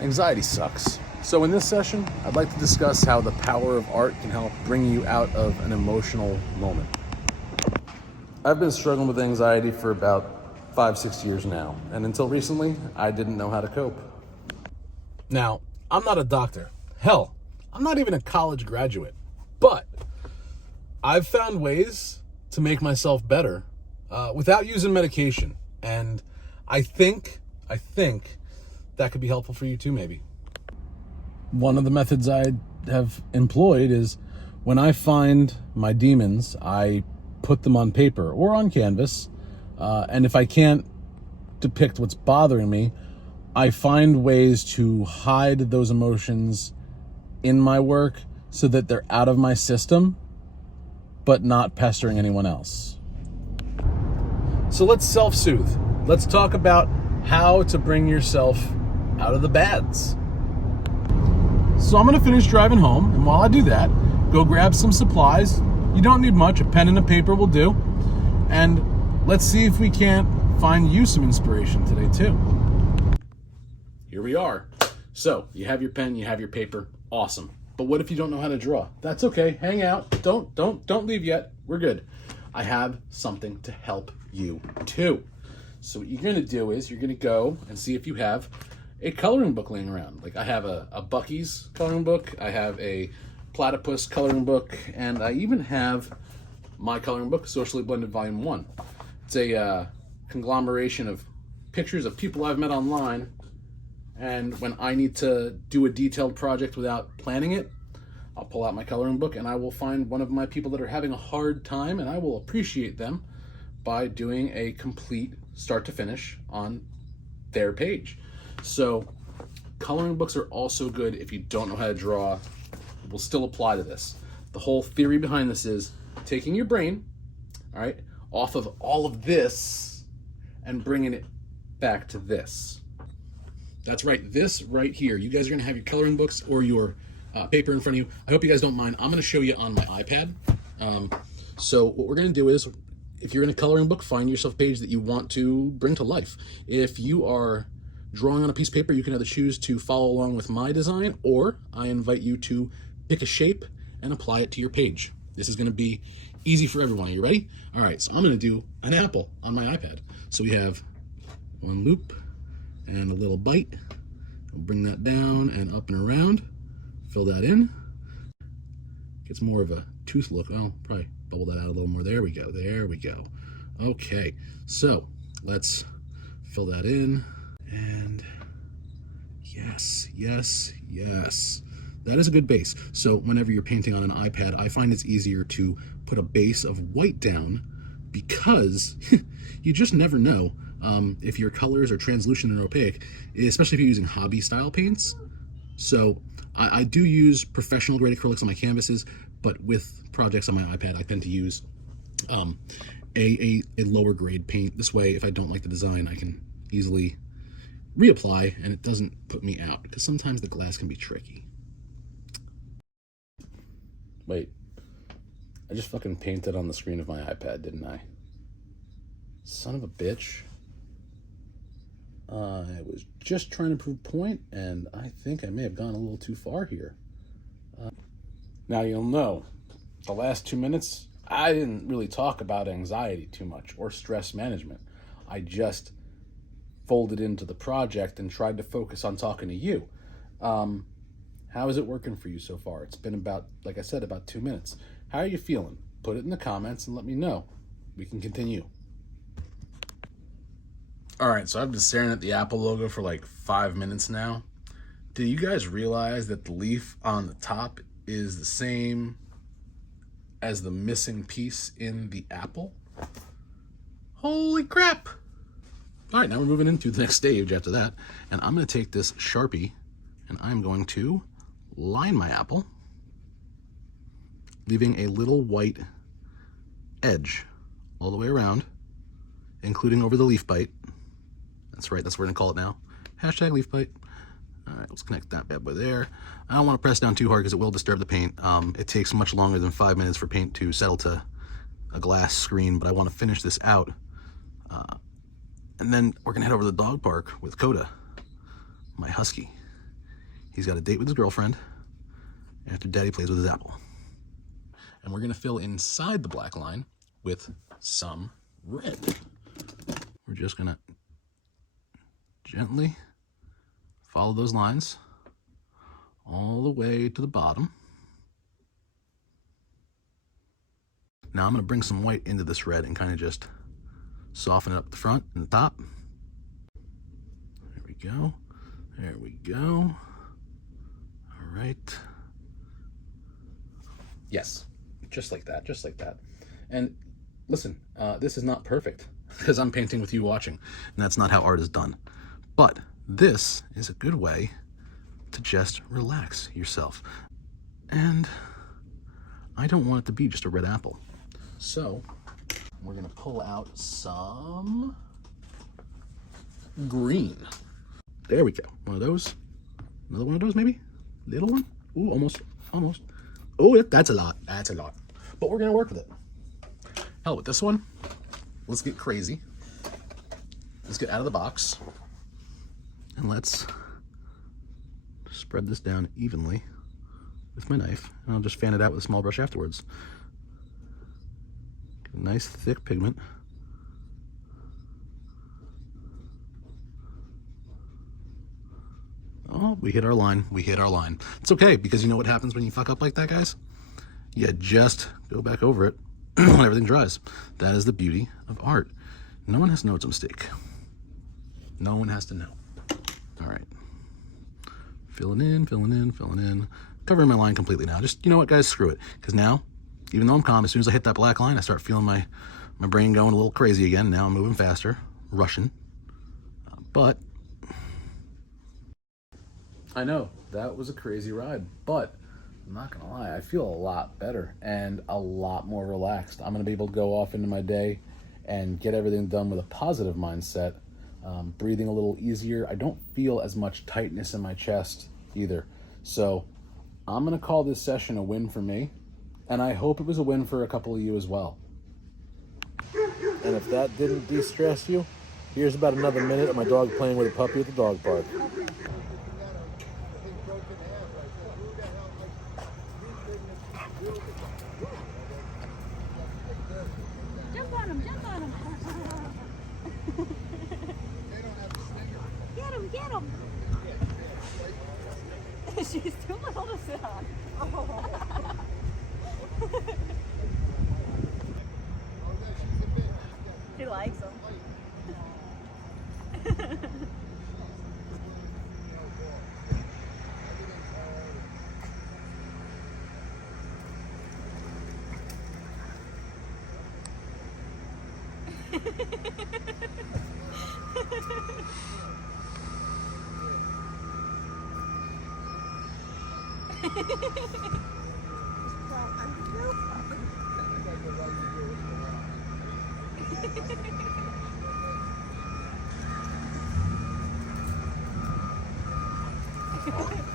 Anxiety sucks. So in this session, I'd like to discuss how the power of art can help bring you out of an emotional moment. I've been struggling with anxiety for about 5-6 years now, and until recently, I didn't know how to cope. Now, I'm not a doctor. Hell, I'm not even a college graduate. But I've found ways to make myself better without using medication. And I think that could be helpful for you too, maybe. One of the methods I have employed is when I find my demons, I put them on paper or on canvas. And if I can't depict what's bothering me, I find ways to hide those emotions in my work so that they're out of my system, but not pestering anyone else. So let's self-soothe. Let's talk about how to bring yourself out of the bads. So I'm gonna finish driving home, and while I do that, go grab some supplies. You don't need much, a pen and a paper will do. And let's see if we can't find you some inspiration today too. Here we are. So you have your pen, you have your paper, awesome. But what if you don't know how to draw? That's okay, hang out, don't leave yet, we're good. I have something to help you too. So what you're gonna do is you're gonna go and see if you have a coloring book laying around. Like I have a Buc-ee's coloring book, I have a Platypus coloring book, and I even have my coloring book, Socially Blended Volume 1. It's a conglomeration of pictures of people I've met online, and when I need to do a detailed project without planning it, I'll pull out my coloring book and I will find one of my people that are having a hard time, and I will appreciate them by doing a complete start to finish on their page. So coloring books are also good if you don't know how to draw. Will still apply to this. The whole theory behind this is taking your brain, all right, off of all of this and bringing it back to this. That's right, this right here. You guys are gonna have your coloring books or your paper in front of you. I hope you guys don't mind. I'm gonna show you on my iPad. So what we're gonna do is, if you're in a coloring book, find yourself a page that you want to bring to life. If you are drawing on a piece of paper, you can either choose to follow along with my design, or I invite you to pick a shape and apply it to your page. This is gonna be easy for everyone. Are you ready? All right, so I'm gonna do an apple on my iPad. So we have one loop and a little bite. We'll bring that down and up and around. Fill that in. Gets more of a tooth look. I'll probably bubble that out a little more. There we go, there we go. Okay, so let's fill that in. And yes, yes, yes. That is a good base. So whenever you're painting on an iPad, I find it's easier to put a base of white down because you just never know if your colors are translucent and opaque, especially if you're using hobby style paints. So I do use professional grade acrylics on my canvases, but with projects on my iPad, I tend to use a lower grade paint. This way, if I don't like the design, I can easily reapply and it doesn't put me out, because sometimes the glass can be tricky. Wait, I just fucking painted on the screen of my iPad, didn't I? Son of a bitch. I was just trying to prove a point, and I think I may have gone a little too far here. Now you'll know, the last 2 minutes, I didn't really talk about anxiety too much or stress management. I just folded into the project and tried to focus on talking to you. How is it working for you so far? It's been about, like I said, about 2 minutes. How are you feeling? Put it in the comments and let me know. We can continue. All right, so I've been staring at the Apple logo for like 5 minutes now. Do you guys realize that the leaf on the top is the same as the missing piece in the apple? Holy crap! All right, now we're moving into the next stage after that. And I'm gonna take this Sharpie and I'm going to line my apple, leaving a little white edge all the way around, including over the leaf bite. That's right, that's what we're gonna call it now. Hashtag leaf bite. All right, let's connect that bad boy there. I don't wanna press down too hard because it will disturb the paint. It takes much longer than 5 minutes for paint to settle to a glass screen, but I wanna finish this out. And then we're gonna head over to the dog park with Coda, my husky. He's got a date with his girlfriend after Daddy plays with his apple. And we're gonna fill inside the black line with some red. We're just gonna gently follow those lines all the way to the bottom. Now I'm gonna bring some white into this red and kind of just soften it up the front and the top. There we go. There we go. All right. Yes, just like that, just like that. And listen, this is not perfect because I'm painting with you watching, and that's not how art is done. But this is a good way to just relax yourself. And I don't want it to be just a red apple. So we're gonna pull out some green. There we go. One of those. Another one of those, maybe? Little one? Ooh, almost. Oh, that's a lot. That's a lot. But we're gonna work with it. Hell with this one. Let's get crazy. Let's get out of the box. And let's spread this down evenly with my knife. And I'll just fan it out with a small brush afterwards. Get a nice thick pigment. Oh, we hit our line. We hit our line. It's okay, because you know what happens when you fuck up like that, guys? You just go back over it when everything dries. That is the beauty of art. No one has to know it's a mistake. No one has to know. All right. Filling in, filling in, filling in. Covering my line completely now. Just, you know what, guys? Screw it. Because now, even though I'm calm, as soon as I hit that black line, I start feeling my brain going a little crazy again. Now I'm moving faster, rushing. But I know that was a crazy ride, but I'm not gonna lie, I feel a lot better and a lot more relaxed. I'm gonna be able to go off into my day and get everything done with a positive mindset, breathing a little easier. I don't feel as much tightness in my chest either. So I'm gonna call this session a win for me, and I hope it was a win for a couple of you as well. And if that didn't de-stress you, here's about another minute of my dog playing with a puppy at the dog park. Jump on him, jump on him. Get him, get him. She's too little to sit on. She likes him.